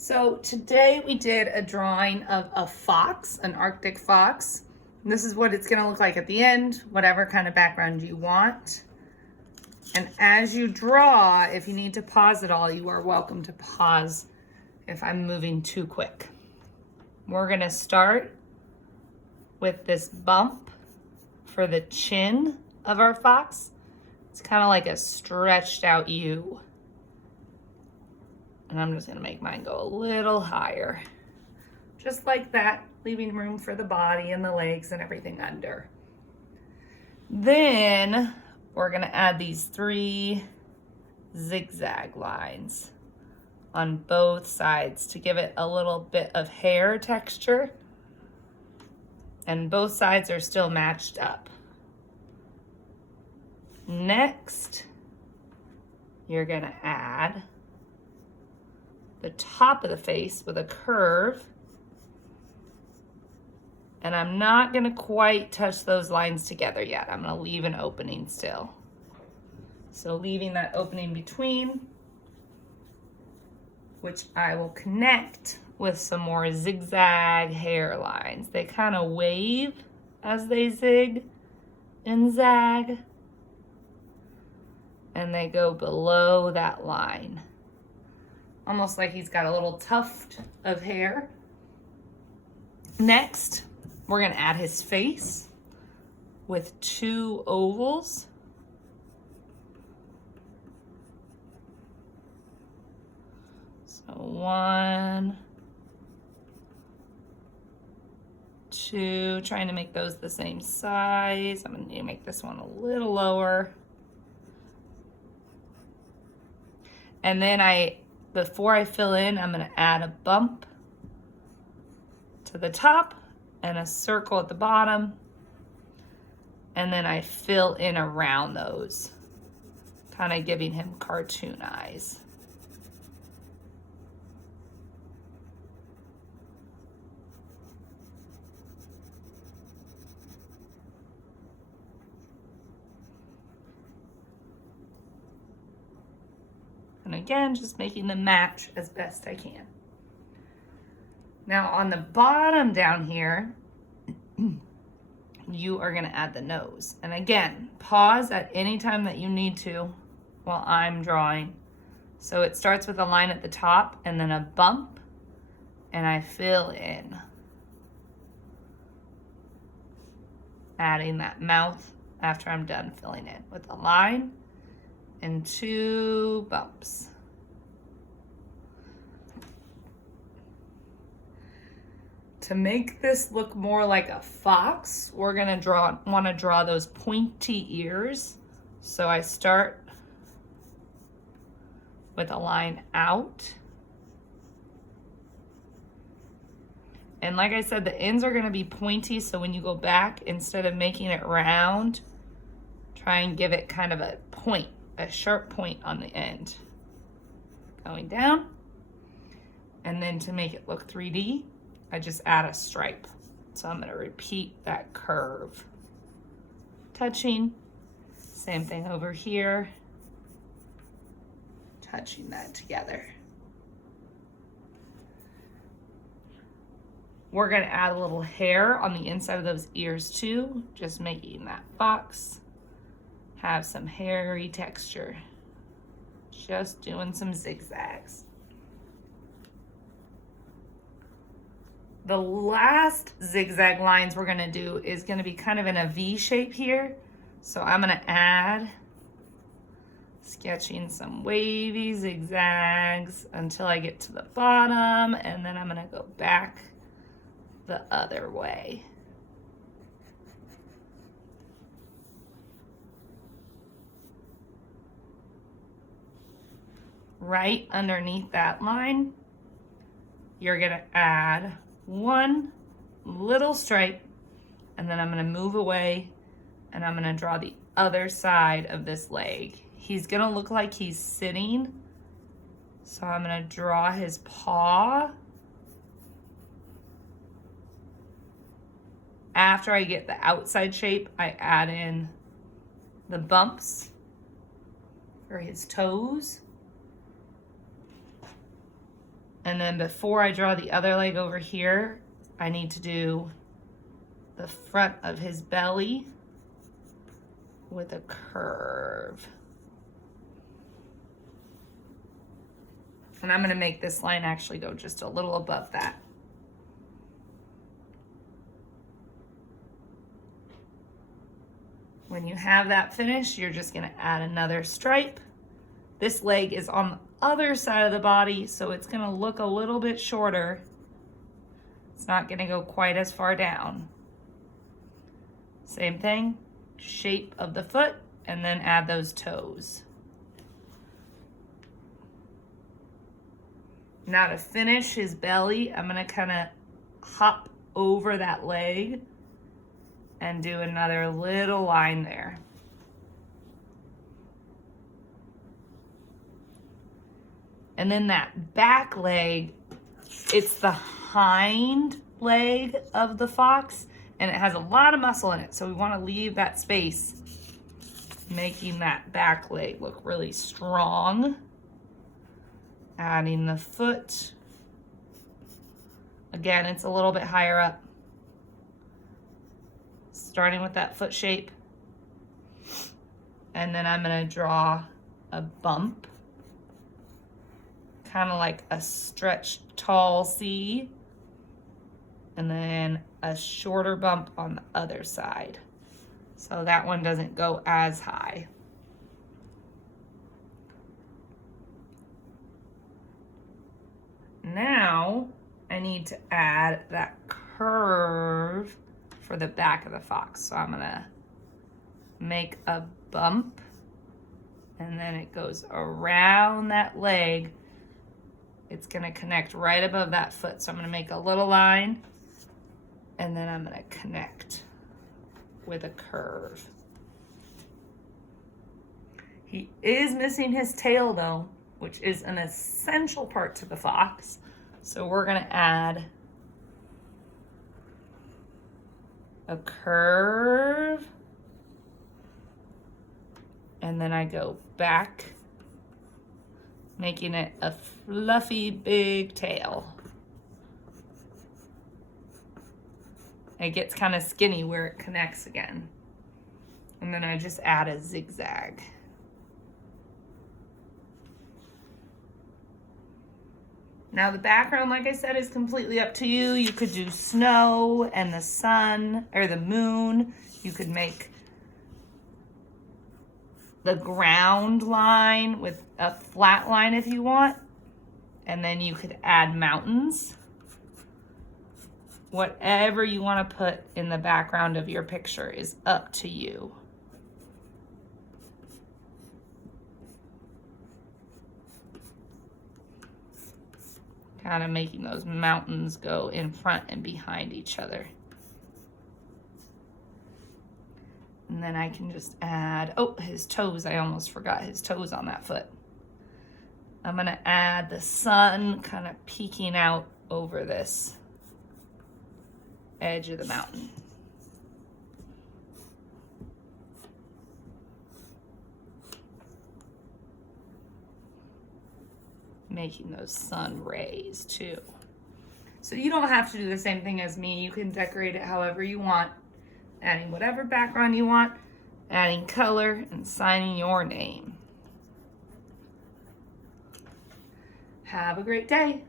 So today we did a drawing of a fox, an Arctic fox. And this is what it's gonna look like at the end, whatever kind of background you want. And as you draw, if you need to pause it all, you are welcome to pause if I'm moving too quick. We're gonna start with this bump for the chin of our fox. It's kind of like a stretched out U. And I'm just gonna make mine go a little higher. Just like that, leaving room for the body and the legs and everything under. Then we're gonna add these 3 zigzag lines on both sides to give it a little bit of hair texture. And both sides are still matched up. Next, you're gonna add the top of the face with a curve. And I'm not gonna quite touch those lines together yet. I'm gonna leave an opening still. So leaving that opening between, which I will connect with some more zigzag hair lines. They kind of wave as they zig and zag. And they go below that line. Almost like he's got a little tuft of hair. Next, we're gonna add his face with 2 ovals. So 1, 2, trying to make those the same size. I'm gonna need to make this one a little lower. And then before I fill in, I'm gonna add a bump to the top and a circle at the bottom. And then I fill in around those, kind of giving him cartoon eyes. And again, just making them match as best I can. Now on the bottom down here, you are gonna add the nose. And again, pause at any time that you need to while I'm drawing. So it starts with a line at the top and then a bump, and I fill in. Adding that mouth after I'm done filling in with a line and 2 bumps. To make this look more like a fox, we're gonna want to draw those pointy ears. So I start with a line out. And like I said, the ends are gonna be pointy, so when you go back, instead of making it round, try and give it kind of a point, a sharp point on the end. Going down. And then to make it look 3D, I just add a stripe. So I'm gonna repeat that curve. Touching, same thing over here. Touching that together. We're gonna add a little hair on the inside of those ears too, just making that fox have some hairy texture. Just doing some zigzags. The last zigzag lines we're gonna do is gonna be kind of in a V shape here. So I'm gonna add, sketching some wavy zigzags until I get to the bottom, and then I'm gonna go back the other way. Right underneath that line, you're gonna add 1 little stripe, and then I'm gonna move away and I'm gonna draw the other side of this leg. He's gonna look like he's sitting, so I'm gonna draw his paw. After I get the outside shape, I add in the bumps for his toes. And then before I draw the other leg over here, I need to do the front of his belly with a curve. And I'm going to make this line actually go just a little above that. When you have that finished, you're just going to add another stripe. This leg is on the other side of the body, so it's going to look a little bit shorter. It's not going to go quite as far down. Same thing, shape of the foot, and then add those toes. Now to finish his belly, I'm going to kind of hop over that leg and do another little line there. And then that back leg, it's the hind leg of the fox, and it has a lot of muscle in it, so we want to leave that space, making that back leg look really strong. Adding the foot. Again, it's a little bit higher up. Starting with that foot shape. And then I'm going to draw a bump. Kind of like a stretched tall C. And then a shorter bump on the other side. So that one doesn't go as high. Now I need to add that curve for the back of the fox. So I'm gonna make a bump and then it goes around that leg. It's gonna connect right above that foot. So I'm gonna make a little line and then I'm gonna connect with a curve. He is missing his tail though, which is an essential part to the fox. So we're gonna add a curve, and then I go back, making it a fluffy big tail. It gets kind of skinny where it connects again. And then I just add a zigzag. Now the background, like I said, is completely up to you. You could do snow and the sun or the moon. You could make the ground line with a flat line if you want. And then you could add mountains. Whatever you want to put in the background of your picture is up to you. Kind of making those mountains go in front and behind each other. And then I can just add, oh, his toes. I almost forgot his toes on that foot. I'm going to add the sun kind of peeking out over this edge of the mountain. Making those sun rays too. So you don't have to do the same thing as me. You can decorate it however you want, adding whatever background you want, adding color, and signing your name. Have a great day.